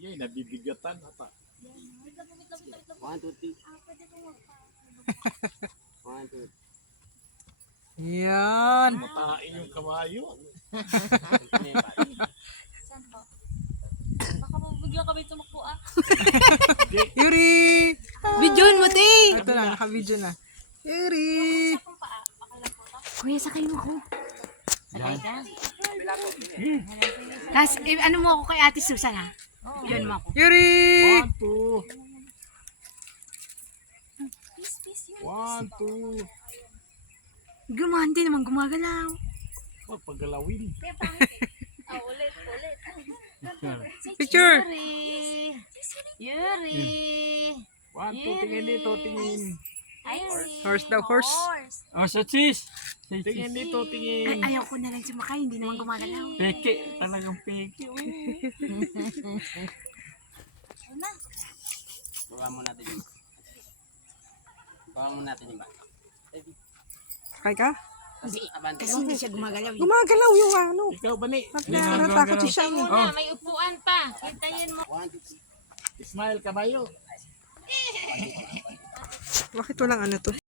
Yay, nabibigatan ata. 1, 2, 3. 1, 2, 3. Yan. Matain yung kabayo. Saan po? Baka mabigyan kami tumakbo ah. Yuri! Videoan mo, te! Ito na, naka-video na. Yuri! Sa pang paa. Pakalan po to. Kuya, sakay mo ko. Sakay ka? Tapos, ano mo ako kay Ate Susan, ha? Yun mo ako. Yuri! 1, 2. Peace, peace yun. 1, 2. Gumahan din naman, gumagalaw. Oh, paggalawin. Kaya pangit eh. Oh, ulit, ulit. Picture! Yuri! Yuri! 1, 2, tingin dito, tingin. Yuri! Horse daw, horse. Oh, sa cheese. Tingin dito, Ay, tingin. ayaw ko na lang sumakay, hindi naman gumagalaw. Peke, talagang peke. Baka mo natin yun. Baka mo natin yun ba? Sakay ka? Hindi, Abante. kasi hindi siya gumagalaw. Gumagalaw yung ano. Ikaw ba ni? Natakot siya. Muna, may upuan pa. Hintayin mo. 1, 2, 3. Smile kabayo. Bakit walang ano to?